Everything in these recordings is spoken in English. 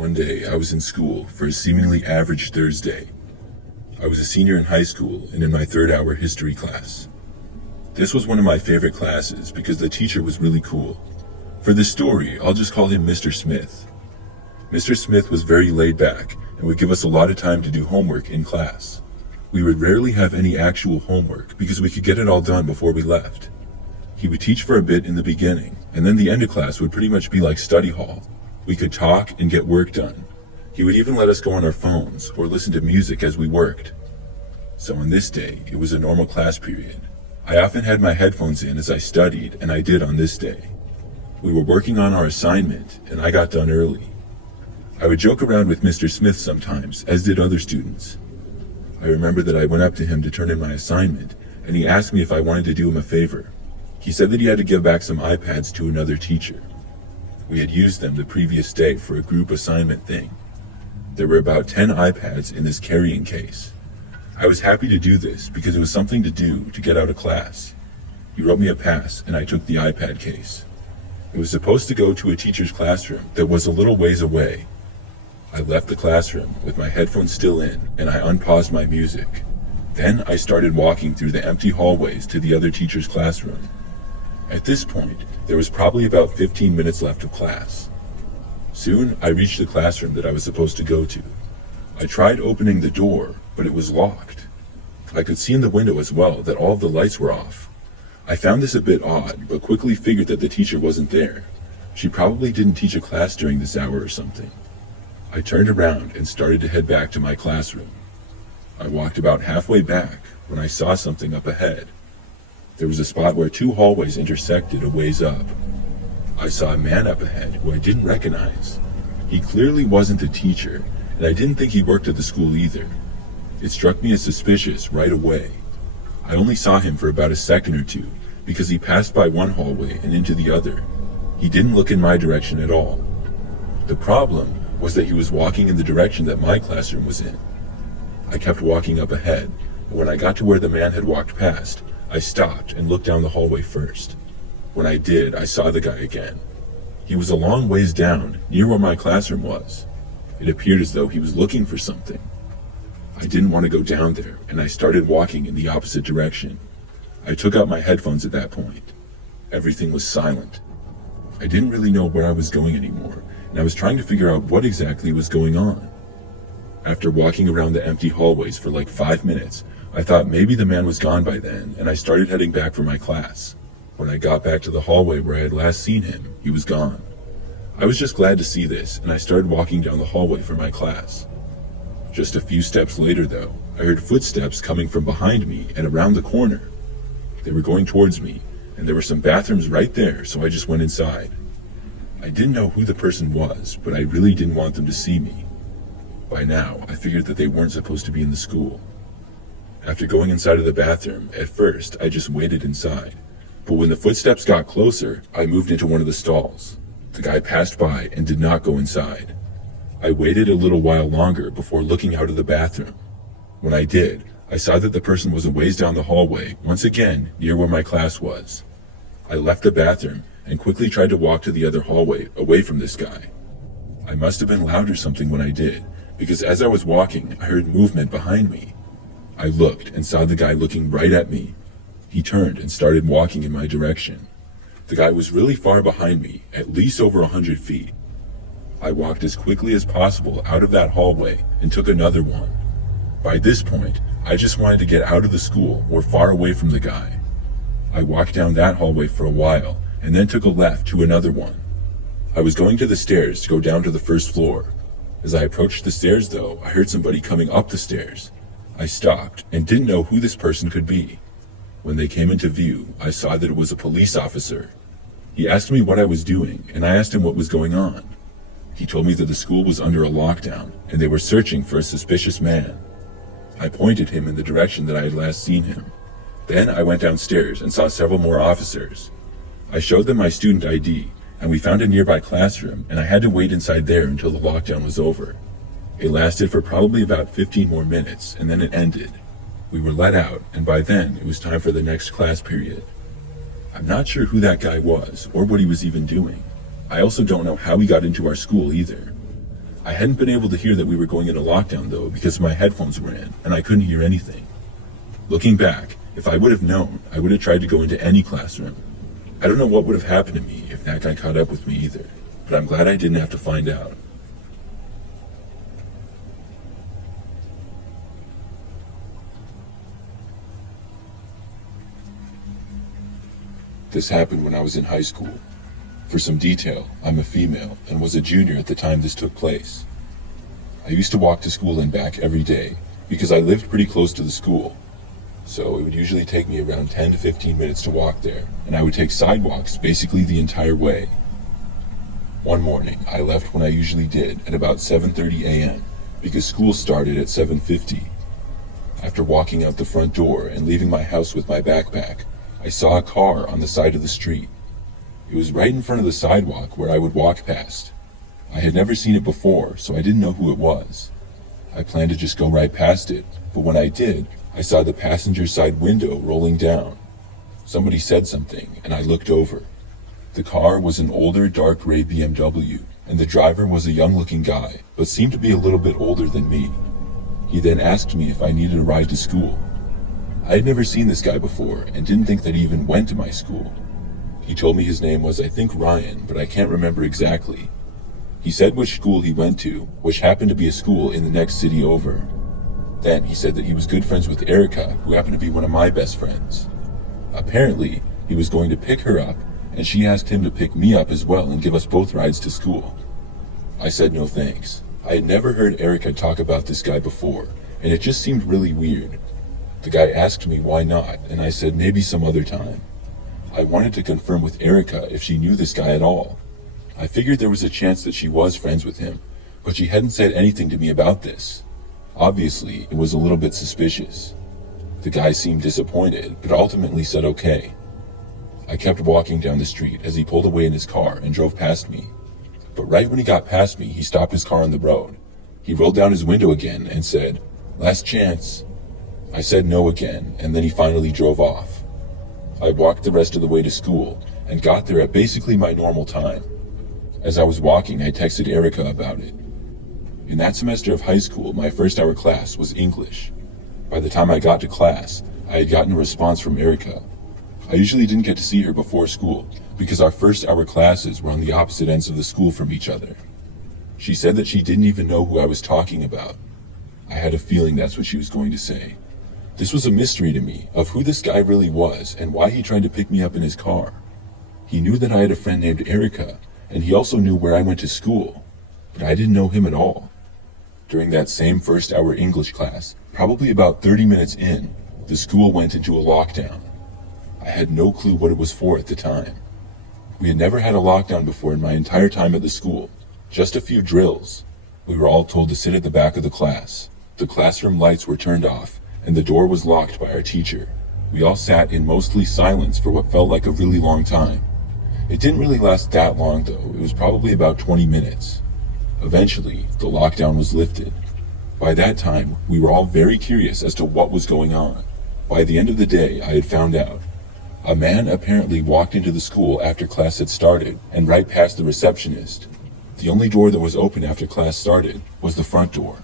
One day, I was in school for a seemingly average Thursday. I was a senior in high school and in my third-hour history class. This was one of my favorite classes because the teacher was really cool. For this story, I'll just call him Mr. Smith. Mr. Smith was very laid back and would give us a lot of time to do homework in class. We would rarely have any actual homework because we could get it all done before we left. He would teach for a bit in the beginning, and then the end of class would pretty much be like study hall. We could talk and get work done. He would even let us go on our phones or listen to music as we worked. So on this day, it was a normal class period. I often had my headphones in as I studied, and I did on this day. We were working on our assignment, and I got done early. I would joke around with Mr. Smith sometimes, as did other students. I remember that I went up to him to turn in my assignment, and he asked me if I wanted to do him a favor. He said that he had to give back some iPads to another teacher. We had used them the previous day for a group assignment thing. There were about 10 iPads in this carrying case. I was happy to do this because it was something to do to get out of class. He wrote me a pass and I took the iPad case. It was supposed to go to a teacher's classroom that was a little ways away. I left the classroom with my headphones still in and I unpaused my music. Then I started walking through the empty hallways to the other teacher's classroom. At this point, there was probably about 15 minutes left of class. Soon, I reached the classroom that I was supposed to go to. I tried opening the door, but it was locked. I could see in the window as well that all of the lights were off. I found this a bit odd, but quickly figured that the teacher wasn't there. She probably didn't teach a class during this hour or something. I turned around and started to head back to my classroom. I walked about halfway back when I saw something up ahead. There was a spot where two hallways intersected a ways up. I saw a man up ahead who I didn't recognize. He clearly wasn't the teacher, and I didn't think he worked at the school either. It struck me as suspicious right away. I only saw him for about a second or two because he passed by one hallway and into the other. He didn't look in my direction at all. The problem was that he was walking in the direction that my classroom was in. I kept walking up ahead, and when I got to where the man had walked past, I stopped and looked down the hallway first. When I did, I saw the guy again. He was a long ways down, near where my classroom was. It appeared as though he was looking for something. I didn't want to go down there, and I started walking in the opposite direction. I took out my headphones at that point. Everything was silent. I didn't really know where I was going anymore, and I was trying to figure out what exactly was going on. After walking around the empty hallways for like 5 minutes, I thought maybe the man was gone by then, and I started heading back for my class. When I got back to the hallway where I had last seen him, he was gone. I was just glad to see this, and I started walking down the hallway for my class. Just a few steps later, though, I heard footsteps coming from behind me and around the corner. They were going towards me, and there were some bathrooms right there, so I just went inside. I didn't know who the person was, but I really didn't want them to see me. By now, I figured that they weren't supposed to be in the school. After going inside of the bathroom, at first, I just waited inside. But when the footsteps got closer, I moved into one of the stalls. The guy passed by and did not go inside. I waited a little while longer before looking out of the bathroom. When I did, I saw that the person was a ways down the hallway, once again, near where my class was. I left the bathroom and quickly tried to walk to the other hallway, away from this guy. I must have been loud or something when I did, because as I was walking, I heard movement behind me. I looked and saw the guy looking right at me. He turned and started walking in my direction. The guy was really far behind me, at least over 100 feet. I walked as quickly as possible out of that hallway and took another one. By this point, I just wanted to get out of the school or far away from the guy. I walked down that hallway for a while and then took a left to another one. I was going to the stairs to go down to the first floor. As I approached the stairs, though, I heard somebody coming up the stairs. I stopped and didn't know who this person could be. When they came into view, I saw that it was a police officer. He asked me what I was doing, and I asked him what was going on. He told me that the school was under a lockdown, and they were searching for a suspicious man. I pointed him in the direction that I had last seen him. Then I went downstairs and saw several more officers. I showed them my student ID, and we found a nearby classroom, and I had to wait inside there until the lockdown was over. It lasted for probably about 15 more minutes, and then it ended. We were let out, and by then it was time for the next class period. I'm not sure who that guy was, or what he was even doing. I also don't know how he got into our school either. I hadn't been able to hear that we were going into lockdown though because my headphones were in and I couldn't hear anything. Looking back, if I would have known, I would have tried to go into any classroom. I don't know what would have happened to me if that guy caught up with me either, but I'm glad I didn't have to find out. This happened when I was in high school. For some detail, I'm a female and was a junior at the time this took place. I used to walk to school and back every day because I lived pretty close to the school. So it would usually take me around 10 to 15 minutes to walk there, and I would take sidewalks basically the entire way. One morning, I left when I usually did at about 7:30 a.m. because school started at 7:50. After walking out the front door and leaving my house with my backpack, I saw a car on the side of the street. It was right in front of the sidewalk where I would walk past. I had never seen it before, so I didn't know who it was. I planned to just go right past it, but when I did, I saw the passenger side window rolling down. Somebody said something, and I looked over. The car was an older dark gray BMW, and the driver was a young-looking guy, but seemed to be a little bit older than me. He then asked me if I needed a ride to school. I had never seen this guy before, and didn't think that he even went to my school. He told me his name was, I think, Ryan, but I can't remember exactly. He said which school he went to, which happened to be a school in the next city over. Then he said that he was good friends with Erica, who happened to be one of my best friends. Apparently, he was going to pick her up, and she asked him to pick me up as well and give us both rides to school. I said no thanks. I had never heard Erica talk about this guy before, and it just seemed really weird. The guy asked me why not, and I said maybe some other time. I wanted to confirm with Erica if she knew this guy at all. I figured there was a chance that she was friends with him, but she hadn't said anything to me about this. Obviously, it was a little bit suspicious. The guy seemed disappointed, but ultimately said okay. I kept walking down the street as he pulled away in his car and drove past me. But right when he got past me, he stopped his car on the road. He rolled down his window again and said, "Last chance." I said no again, and then he finally drove off. I walked the rest of the way to school and got there at basically my normal time. As I was walking, I texted Erica about it. In that semester of high school, my first hour class was English. By the time I got to class, I had gotten a response from Erica. I usually didn't get to see her before school because our first hour classes were on the opposite ends of the school from each other. She said that she didn't even know who I was talking about. I had a feeling that's what she was going to say. This was a mystery to me of who this guy really was and why he tried to pick me up in his car. He knew that I had a friend named Erica, and he also knew where I went to school, but I didn't know him at all. During that same first hour English class, probably about 30 minutes in, the school went into a lockdown. I had no clue what it was for at the time. We had never had a lockdown before in my entire time at the school, just a few drills. We were all told to sit at the back of the class. The classroom lights were turned off, and the door was locked by our teacher. We all sat in mostly silence for what felt like a really long time. It didn't really last that long though, it was probably about 20 minutes. Eventually, the lockdown was lifted. By that time, we were all very curious as to what was going on. By the end of the day, I had found out. A man apparently walked into the school after class had started and right past the receptionist. The only door that was open after class started was the front door.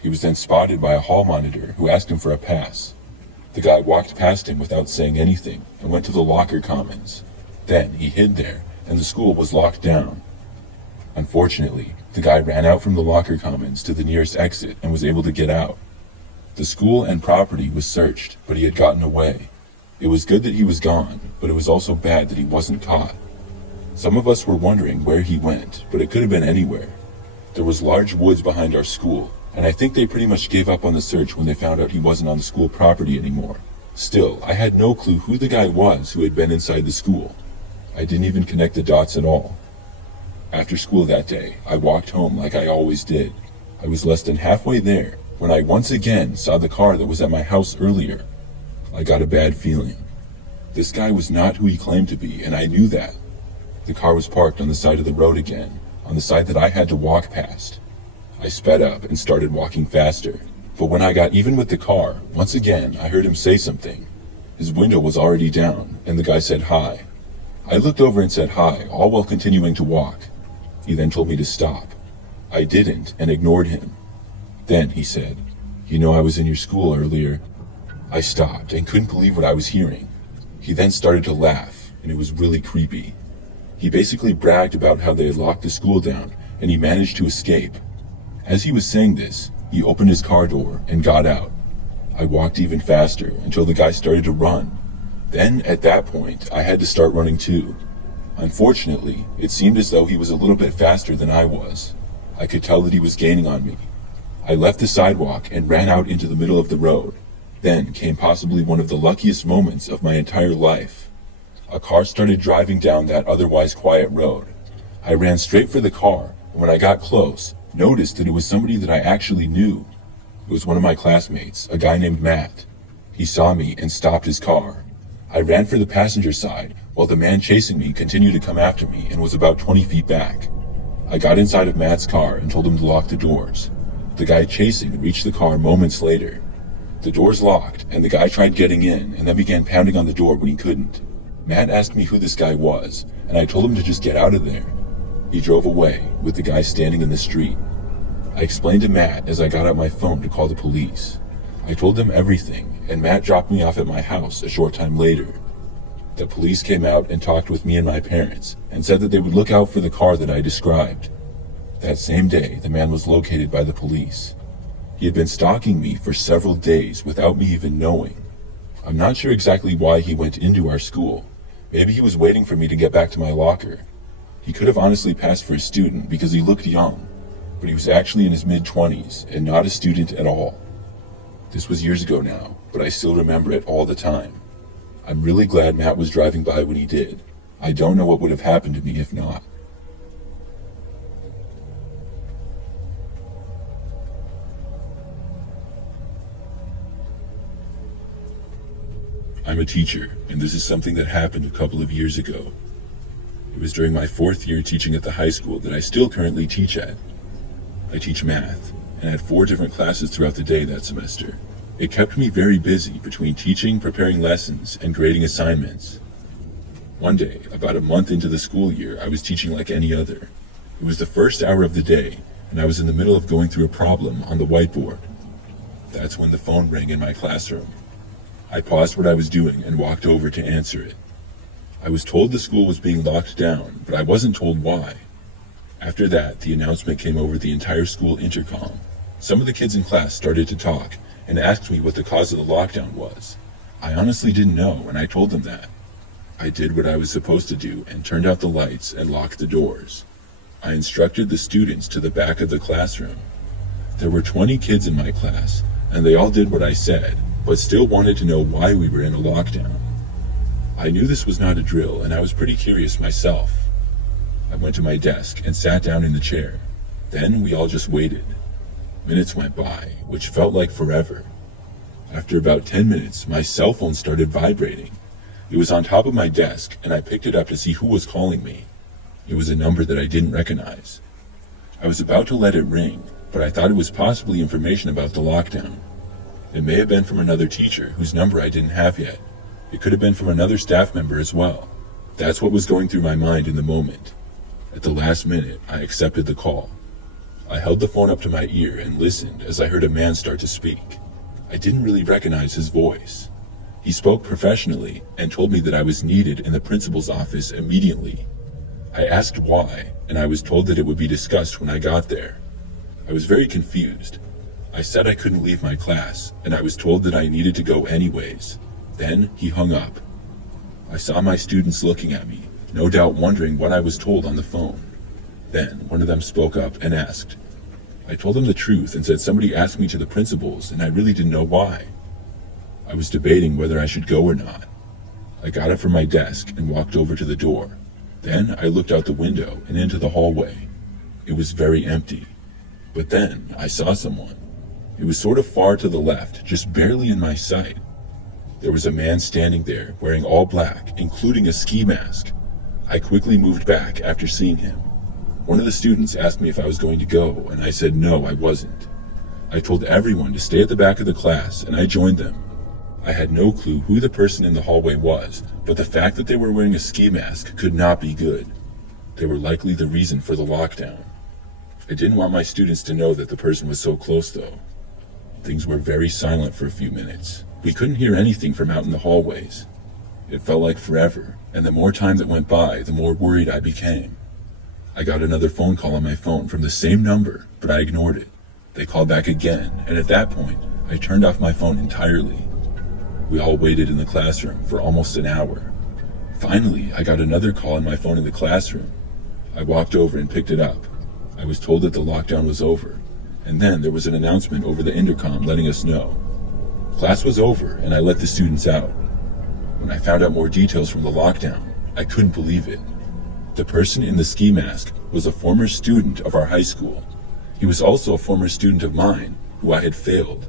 He was then spotted by a hall monitor who asked him for a pass. The guy walked past him without saying anything and went to the locker commons. Then he hid there and the school was locked down. Unfortunately, the guy ran out from the locker commons to the nearest exit and was able to get out. The school and property was searched, but he had gotten away. It was good that he was gone, but it was also bad that he wasn't caught. Some of us were wondering where he went, but it could have been anywhere. There was large woods behind our school, and I think they pretty much gave up on the search when they found out he wasn't on the school property anymore. Still, I had no clue who the guy was who had been inside the school. I didn't even connect the dots at all. After school that day, I walked home like I always did. I was less than halfway there when I once again saw the car that was at my house earlier. I got a bad feeling. This guy was not who he claimed to be, and I knew that. The car was parked on the side of the road again, on the side that I had to walk past. I sped up and started walking faster, but when I got even with the car, once again I heard him say something. His window was already down, and the guy said hi. I looked over and said hi, all while continuing to walk. He then told me to stop. I didn't and ignored him. Then he said, "You know I was in your school earlier." I stopped and couldn't believe what I was hearing. He then started to laugh, and it was really creepy. He basically bragged about how they had locked the school down and he managed to escape. As he was saying this, he opened his car door and got out. I walked even faster until the guy started to run. Then, at that point, I had to start running too. Unfortunately, it seemed as though he was a little bit faster than I was. I could tell that he was gaining on me. I left the sidewalk and ran out into the middle of the road. Then came possibly one of the luckiest moments of my entire life. A car started driving down that otherwise quiet road. I ran straight for the car, and when I got close, noticed that it was somebody that I actually knew. It was one of my classmates, a guy named Matt. He saw me and stopped his car. I ran for the passenger side, while the man chasing me continued to come after me and was about 20 feet back. I got inside of Matt's car and told him to lock the doors. The guy chasing reached the car moments later. The doors locked, and the guy tried getting in and then began pounding on the door when he couldn't. Matt asked me who this guy was, and I told him to just get out of there. He drove away, with the guy standing in the street. I explained to Matt as I got out my phone to call the police. I told them everything, and Matt dropped me off at my house a short time later. The police came out and talked with me and my parents, and said that they would look out for the car that I described. That same day, the man was located by the police. He had been stalking me for several days without me even knowing. I'm not sure exactly why he went into our school. Maybe he was waiting for me to get back to my locker. He could have honestly passed for a student because he looked young, but he was actually in his mid-20s and not a student at all. This was years ago now, but I still remember it all the time. I'm really glad Matt was driving by when he did. I don't know what would have happened to me if not. I'm a teacher, and this is something that happened a couple of years ago. It was during my 4th year teaching at the high school that I still currently teach at. I teach math, and had 4 different classes throughout the day that semester. It kept me very busy between teaching, preparing lessons, and grading assignments. One day, about a month into the school year, I was teaching like any other. It was the first hour of the day, and I was in the middle of going through a problem on the whiteboard. That's when the phone rang in my classroom. I paused what I was doing and walked over to answer it. I was told the school was being locked down, but I wasn't told why. After that, the announcement came over the entire school intercom. Some of the kids in class started to talk and asked me what the cause of the lockdown was. I honestly didn't know, and I told them that. I did what I was supposed to do and turned out the lights and locked the doors. I instructed the students to the back of the classroom. There were 20 kids in my class, and they all did what I said, but still wanted to know why we were in a lockdown. I knew this was not a drill, and I was pretty curious myself. I went to my desk and sat down in the chair. Then we all just waited. Minutes went by, which felt like forever. After about 10 minutes, my cell phone started vibrating. It was on top of my desk, and I picked it up to see who was calling me. It was a number that I didn't recognize. I was about to let it ring, but I thought it was possibly information about the lockdown. It may have been from another teacher whose number I didn't have yet. It could have been from another staff member as well. That's what was going through my mind in the moment. At the last minute, I accepted the call. I held the phone up to my ear and listened as I heard a man start to speak. I didn't really recognize his voice. He spoke professionally and told me that I was needed in the principal's office immediately. I asked why, and I was told that it would be discussed when I got there. I was very confused. I said I couldn't leave my class, and I was told that I needed to go anyways. Then he hung up. I saw my students looking at me, no doubt wondering what I was told on the phone. Then one of them spoke up and asked. I told them the truth and said somebody asked me to the principal's, and I really didn't know why. I was debating whether I should go or not. I got up from my desk and walked over to the door. Then I looked out the window and into the hallway. It was very empty. But then I saw someone. It was sort of far to the left, just barely in my sight. There was a man standing there wearing all black, including a ski mask. I quickly moved back after seeing him. One of the students asked me if I was going to go, and I said no, I wasn't. I told everyone to stay at the back of the class, and I joined them. I had no clue who the person in the hallway was, but the fact that they were wearing a ski mask could not be good. They were likely the reason for the lockdown. I didn't want my students to know that the person was so close though. Things were very silent for a few minutes. We couldn't hear anything from out in the hallways. It felt like forever, and the more time that went by, the more worried I became. I got another phone call on my phone from the same number, but I ignored it. They called back again, and at that point, I turned off my phone entirely. We all waited in the classroom for almost an hour. Finally, I got another call on my phone in the classroom. I walked over and picked it up. I was told that the lockdown was over, and then there was an announcement over the intercom letting us know. Class was over, and I let the students out. When I found out more details from the lockdown, I couldn't believe it. The person in the ski mask was a former student of our high school. He was also a former student of mine, who I had failed.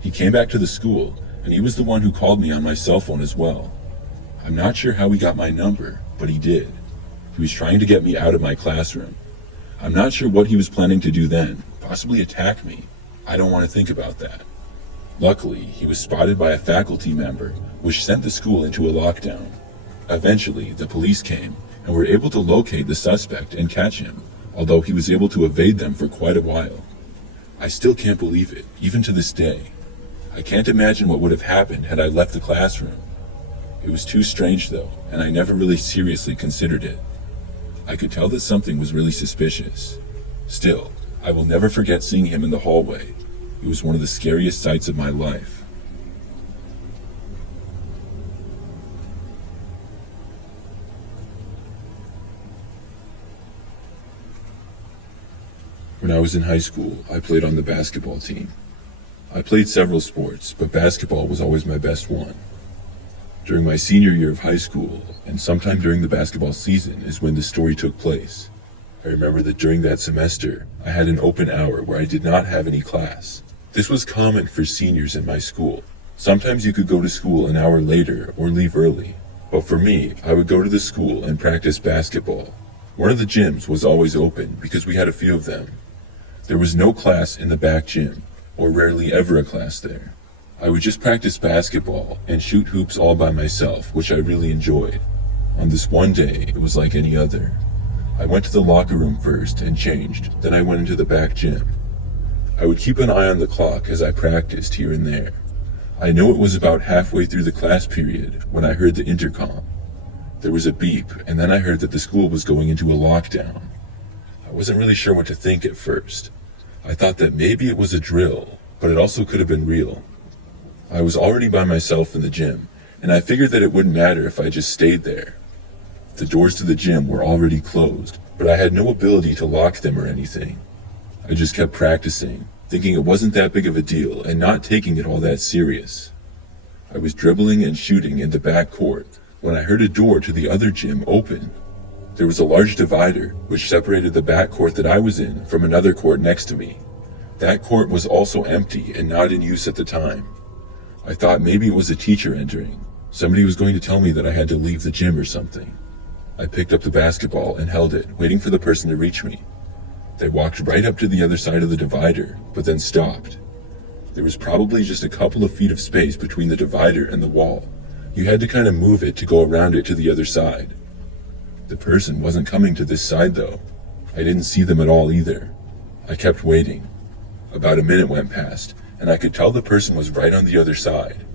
He came back to the school, and he was the one who called me on my cell phone as well. I'm not sure how he got my number, but he did. He was trying to get me out of my classroom. I'm not sure what he was planning to do then, possibly attack me. I don't want to think about that. Luckily, he was spotted by a faculty member, which sent the school into a lockdown. Eventually, the police came, and were able to locate the suspect and catch him, although he was able to evade them for quite a while. I still can't believe it, even to this day. I can't imagine what would have happened had I left the classroom. It was too strange though, and I never really seriously considered it. I could tell that something was really suspicious. Still, I will never forget seeing him in the hallway. It was one of the scariest sights of my life. When I was in high school, I played on the basketball team. I played several sports, but basketball was always my best one. During my senior year of high school, and sometime during the basketball season, is when this story took place. I remember that during that semester, I had an open hour where I did not have any class. This was common for seniors in my school. Sometimes you could go to school an hour later or leave early. But for me, I would go to the school and practice basketball. One of the gyms was always open because we had a few of them. There was no class in the back gym, or rarely ever a class there. I would just practice basketball and shoot hoops all by myself, which I really enjoyed. On this one day, it was like any other. I went to the locker room first and changed, then I went into the back gym. I would keep an eye on the clock as I practiced here and there. I knew it was about halfway through the class period when I heard the intercom. There was a beep, and then I heard that the school was going into a lockdown. I wasn't really sure what to think at first. I thought that maybe it was a drill, but it also could have been real. I was already by myself in the gym, and I figured that it wouldn't matter if I just stayed there. The doors to the gym were already closed, but I had no ability to lock them or anything. I just kept practicing, thinking it wasn't that big of a deal and not taking it all that serious. I was dribbling and shooting in the back court when I heard a door to the other gym open. There was a large divider which separated the back court that I was in from another court next to me. That court was also empty and not in use at the time. I thought maybe it was a teacher entering. Somebody was going to tell me that I had to leave the gym or something. I picked up the basketball and held it, waiting for the person to reach me. They walked right up to the other side of the divider, but then stopped. There was probably just a couple of feet of space between the divider and the wall. You had to kind of move it to go around it to the other side. The person wasn't coming to this side though. I didn't see them at all either. I kept waiting. About a minute went past, and I could tell the person was right on the other side.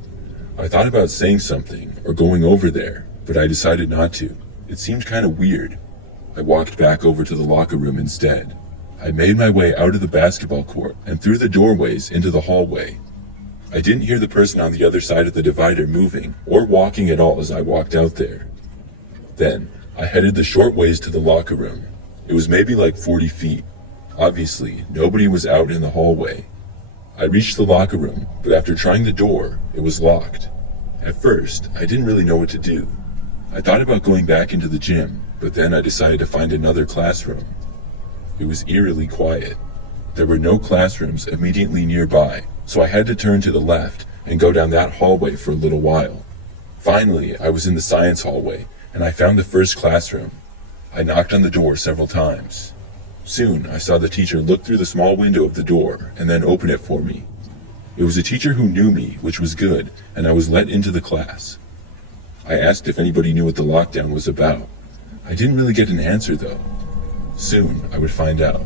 I thought about saying something or going over there, but I decided not to. It seemed kind of weird. I walked back over to the locker room instead. I made my way out of the basketball court and through the doorways into the hallway. I didn't hear the person on the other side of the divider moving or walking at all as I walked out there. Then, I headed the short ways to the locker room. It was maybe like 40 feet. Obviously, nobody was out in the hallway. I reached the locker room, but after trying the door, it was locked. At first, I didn't really know what to do. I thought about going back into the gym, but then I decided to find another classroom. It was eerily quiet. There were no classrooms immediately nearby, so I had to turn to the left and go down that hallway for a little while. Finally, I was in the science hallway, and I found the first classroom. I knocked on the door several times. Soon, I saw the teacher look through the small window of the door and then open it for me. It was a teacher who knew me, which was good, and I was let into the class. I asked if anybody knew what the lockdown was about. I didn't really get an answer though. Soon, I would find out.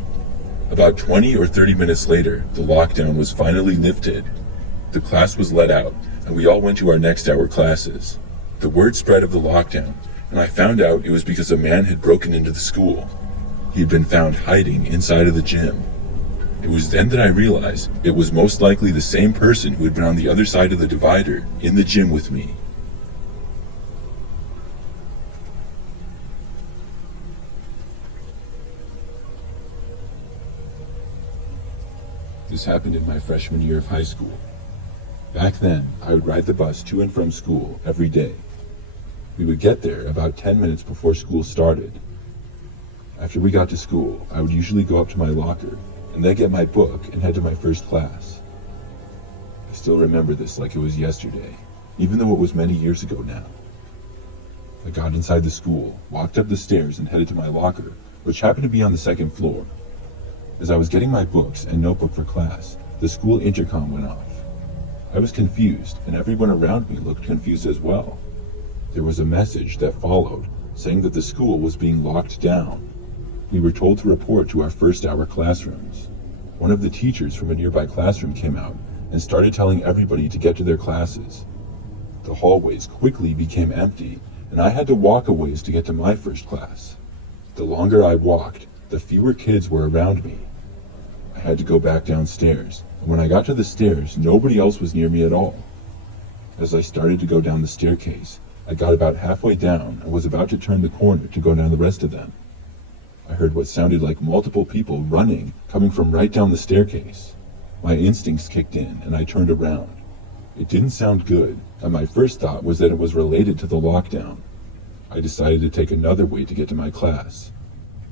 About 20 or 30 minutes later, the lockdown was finally lifted. The class was let out, and we all went to our next hour classes. The word spread of the lockdown, and I found out it was because a man had broken into the school. He had been found hiding inside of the gym. It was then that I realized it was most likely the same person who had been on the other side of the divider in the gym with me. This happened in my freshman year of high school. Back then, I would ride the bus to and from school every day. We would get there about 10 minutes before school started. After we got to school, I would usually go up to my locker and then get my book and head to my first class. I still remember this like it was yesterday, even though it was many years ago now. I got inside the school, walked up the stairs, and headed to my locker, which happened to be on the second floor. As I was getting my books and notebook for class, the school intercom went off. I was confused, and everyone around me looked confused as well. There was a message that followed, saying that the school was being locked down. We were told to report to our first hour classrooms. One of the teachers from a nearby classroom came out and started telling everybody to get to their classes. The hallways quickly became empty, and I had to walk a ways to get to my first class. The longer I walked, the fewer kids were around me. I had to go back downstairs, and when I got to the stairs, nobody else was near me at all. As I started to go down the staircase, I got about halfway down and was about to turn the corner to go down the rest of them. I heard what sounded like multiple people running, coming from right down the staircase. My instincts kicked in, and I turned around. It didn't sound good, and my first thought was that it was related to the lockdown. I decided to take another way to get to my class.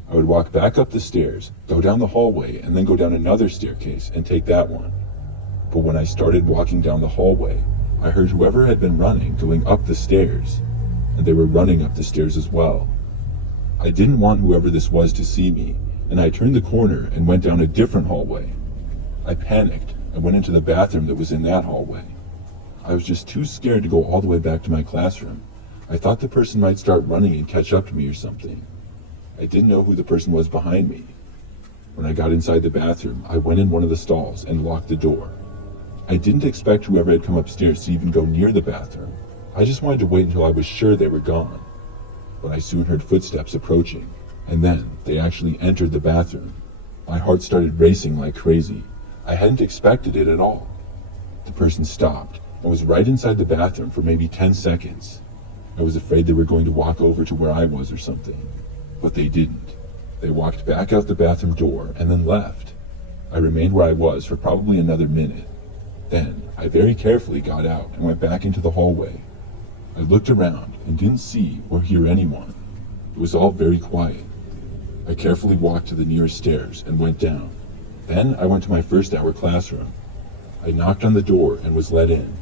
I would walk back up the stairs, go down the hallway, and then go down another staircase and take that one. But when I started walking down the hallway, I heard whoever had been running going up the stairs, and they were running up the stairs as well. I didn't want whoever this was to see me, and I turned the corner and went down a different hallway. I panicked and went into the bathroom that was in that hallway. I was just too scared to go all the way back to my classroom. I thought the person might start running and catch up to me or something. I didn't know who the person was behind me. When I got inside the bathroom, I went in one of the stalls and locked the door. I didn't expect whoever had come upstairs to even go near the bathroom. I just wanted to wait until I was sure they were gone. But I soon heard footsteps approaching, and then they actually entered the bathroom. My heart started racing like crazy. I hadn't expected it at all. The person stopped and was right inside the bathroom for maybe 10 seconds. I was afraid they were going to walk over to where I was or something. But they didn't. They walked back out the bathroom door and then left. I remained where I was for probably another minute. Then, I very carefully got out and went back into the hallway. I looked around and didn't see or hear anyone. It was all very quiet. I carefully walked to the nearest stairs and went down. Then I went to my first hour classroom. I knocked on the door and was let in.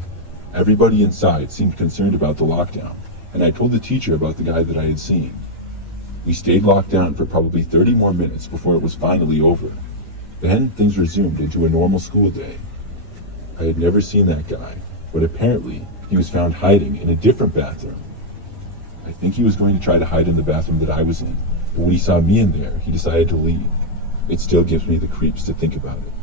Everybody inside seemed concerned about the lockdown, and I told the teacher about the guy that I had seen. We stayed locked down for probably 30 more minutes before it was finally over. Then things resumed into a normal school day. I had never seen that guy, but apparently he was found hiding in a different bathroom. I think he was going to try to hide in the bathroom that I was in, but when he saw me in there, he decided to leave. It still gives me the creeps to think about it.